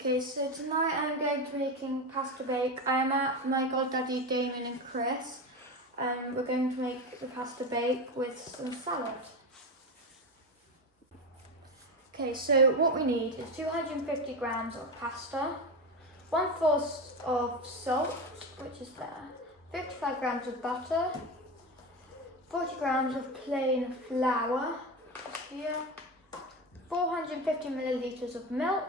Okay, so tonight I'm going to be making pasta bake. I am at my goddaddy Damon and Chris, and we're going to make the pasta bake with some salad. Okay, so what we need is 250 grams of pasta, 1/4 of salt, which is there, 55 grams of butter, 40 grams of plain flour, here, 450 millilitres of milk,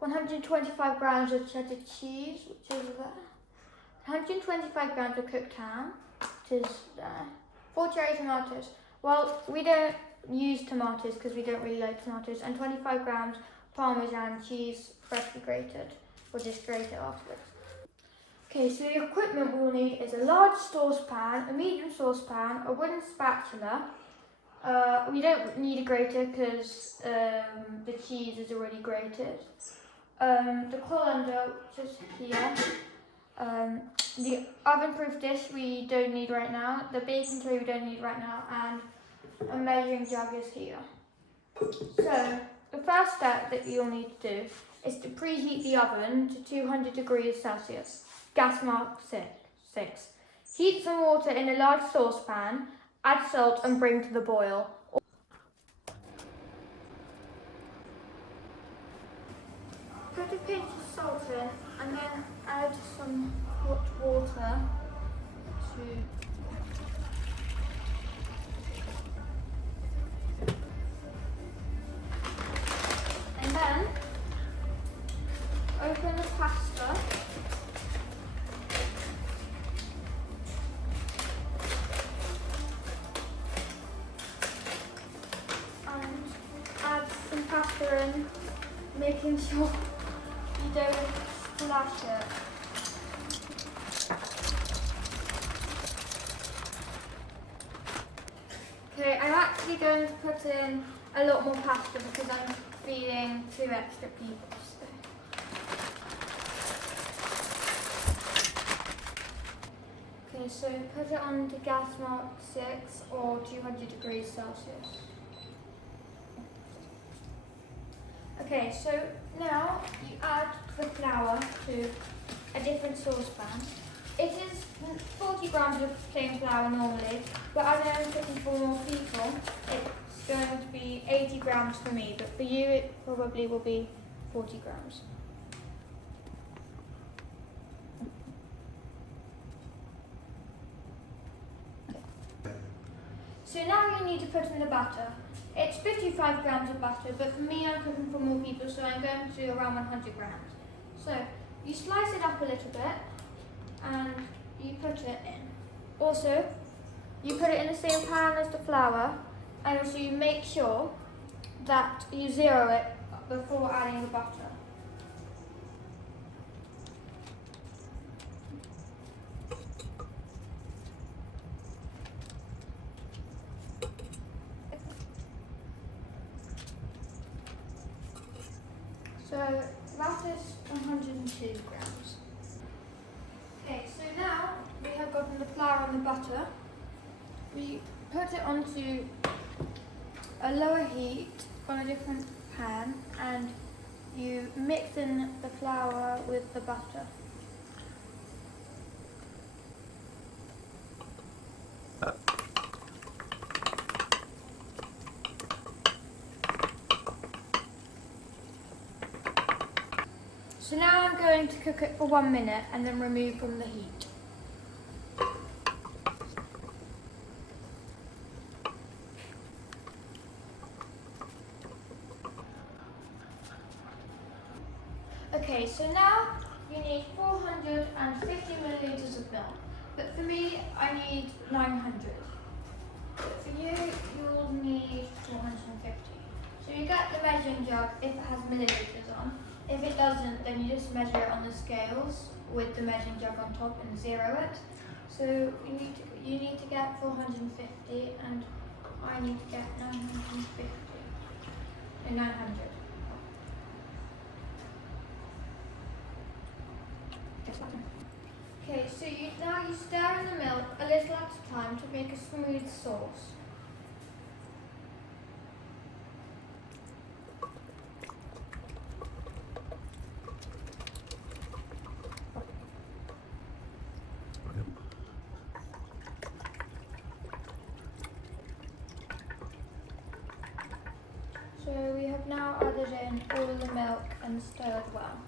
125 grams of cheddar cheese, which is there, 125 grams of cooked ham, which is there, 4 cherry tomatoes. Well, we don't use tomatoes because we don't really like tomatoes, and 25 grams Parmesan cheese, freshly grated. We'll just grate it afterwards. Okay, so the equipment we'll need is a large saucepan, a medium saucepan, a wooden spatula. We don't need a grater because the cheese is already grated. The colander, which is here. The oven-proof dish we don't need right now. The baking tray we don't need right now, and a measuring jug is here. So the first step that you'll need to do is to preheat the oven to 200 degrees Celsius, gas mark 6. Heat some water in a large saucepan, add salt and bring to the boil. Put a pinch of salt in and then add some hot water and then open the pasta and add some pasta in, making sure you don't splash it. Okay, I'm actually going to put in a lot more pasta because I'm feeding 2 extra people. Okay, so put it on to gas mark 6 or 200 degrees Celsius. Okay, so now you add the flour to a different saucepan. It is 40 grams of plain flour normally, but as I'm cooking for more people, it's going to be 80 grams for me, but for you it probably will be 40 grams. So now you need to put in the butter. It's 55 grams of butter, but for me I'm cooking for more people, so I'm going to do around 100 grams. So you slice it up a little bit and you put it in. Also, you put it in the same pan as the flour, and also you make sure that you zero it before adding the butter. So that is 102 grams. Okay, so now we have gotten the flour and the butter. We put it onto a lower heat on a different pan, and you mix in the flour with the butter. So now I'm going to cook it for 1 minute and then remove from the heat. Okay, so now you need 450 millilitres of milk, but for me I need 900. But for you, you'll need 450. So you get the measuring jug if it has millilitres on. If it doesn't, then you just measure it on the scales with the measuring jug on top and zero it. So you need to get 450 and I need to get 950 and 900. Okay, so now you stir in the milk a little at a time to make a smooth sauce. put in all of the milk and stir it well.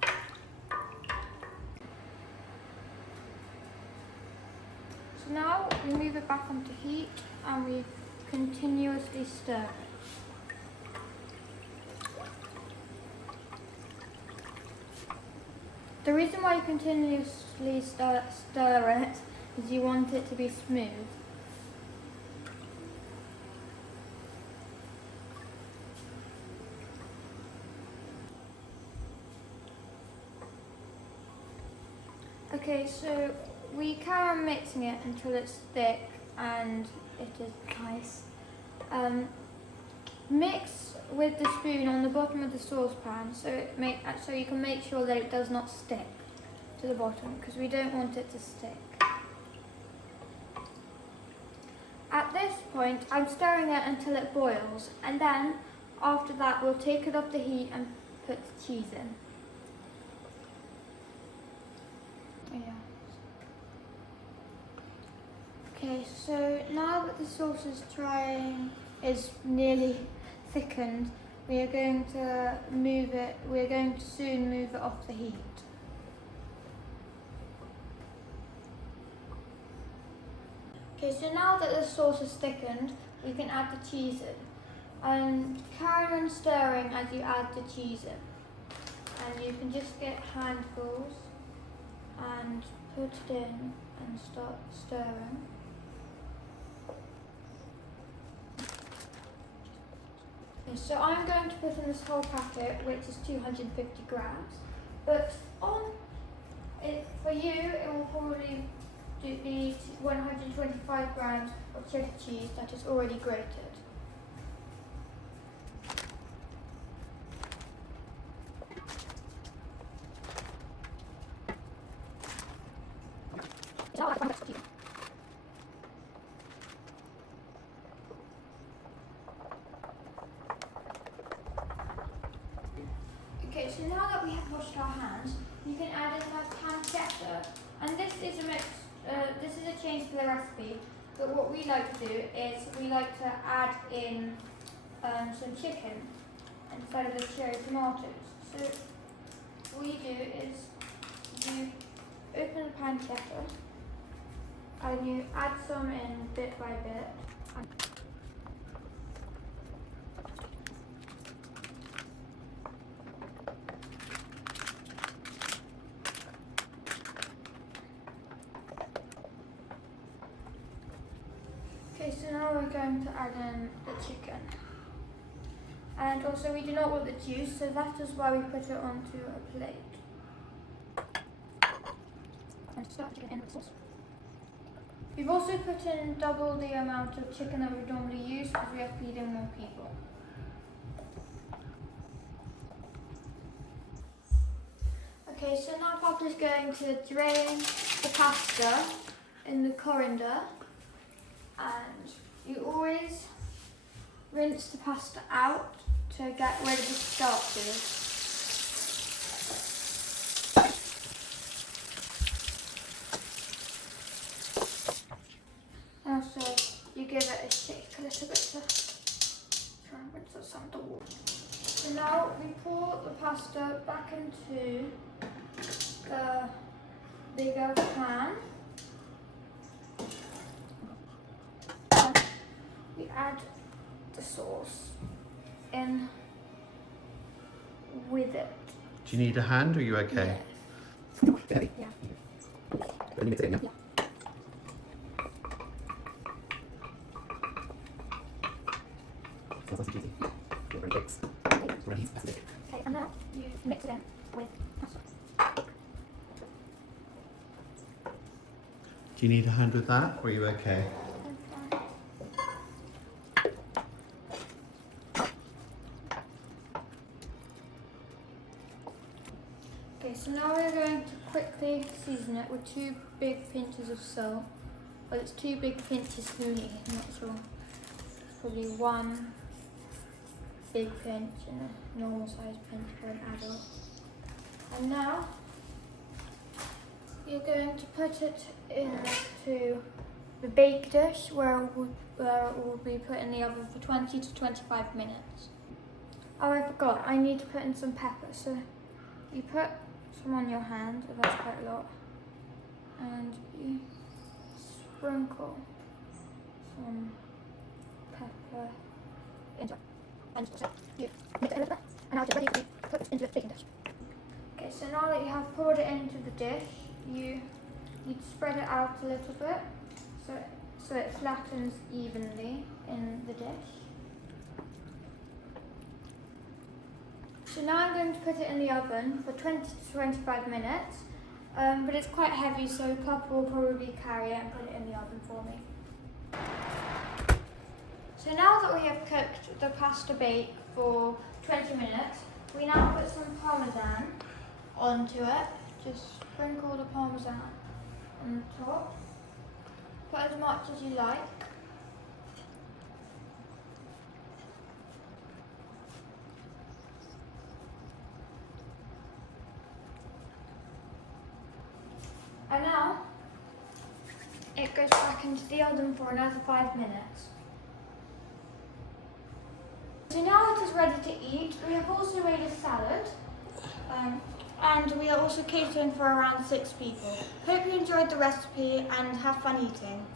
So now we move it back onto heat and we continuously stir it. The reason why you continuously stir it is you want it to be smooth. Okay, so we carry on mixing it until it's thick and it is nice. Mix with the spoon on the bottom of the saucepan so you can make sure that it does not stick to the bottom, because we don't want it to stick. At this point, I'm stirring it until it boils, and then after that we'll take it off the heat and put the cheese in. Okay, so now that the sauce is nearly thickened, we are going to soon move it off the heat. Okay, so now that the sauce is thickened, we can add the cheese in. Carry on stirring as you add the cheese in. And you can just get handfuls and put it in and start stirring. So I'm going to put in this whole packet, which is 250 grams, but for you it will probably be 125 grams of cheddar cheese that is already grated. Okay, so now that we have washed our hands, you can add in our pancetta. And this is a change to the recipe, but what we like to do is we like to add in some chicken instead of the cherry tomatoes. So what you do is you open the pancetta and you add some in bit by bit. Okay, so now we're going to add in the chicken. And also we do not want the juice, so that is why we put it onto a plate. And start to get in the sauce. We've also put in double the amount of chicken that we normally use because we are feeding more people. Okay, so now Papa's going to drain the pasta in the coriander. And you always rinse the pasta out to get rid of the starches. And also you give it a shake a little bit to try and rinse out some of the water. So now we pour the pasta back into the bigger pan. We add the sauce in with it. Do you need a hand or are you okay? Yeah. Yeah. Okay, and now you mix it in with pasta. Do you need a hand with that or are you okay? Okay, so now we're going to quickly season it with 2 big pinches of salt. Well, it's 2 big pinches for me, I'm not sure. It's probably 1 big pinch and a normal sized pinch for an adult. And now you're going to put it into the bake dish where it will be put in the oven for 20 to 25 minutes. Oh, I forgot. I need to put in some pepper. So you put some on your hand. Oh, that's quite a lot. And you sprinkle some pepper into it. And so you mix it a little bit. And now it's ready to be put into the baking dish. Okay, so now that you have poured it into the dish, you'd spread it out a little bit so it flattens evenly in the dish. So now I'm going to put it in the oven for 20 to 25 minutes, but it's quite heavy, so Papa will probably carry it and put it in the oven for me. So now that we have cooked the pasta bake for 20 minutes, we now put some parmesan onto it. Just sprinkle the parmesan on the top. Put as much as you like. And now it goes back into the oven for another 5 minutes. So now it is ready to eat. We have also made a salad, and we are also catering for around 6 people. Hope you enjoyed the recipe and have fun eating.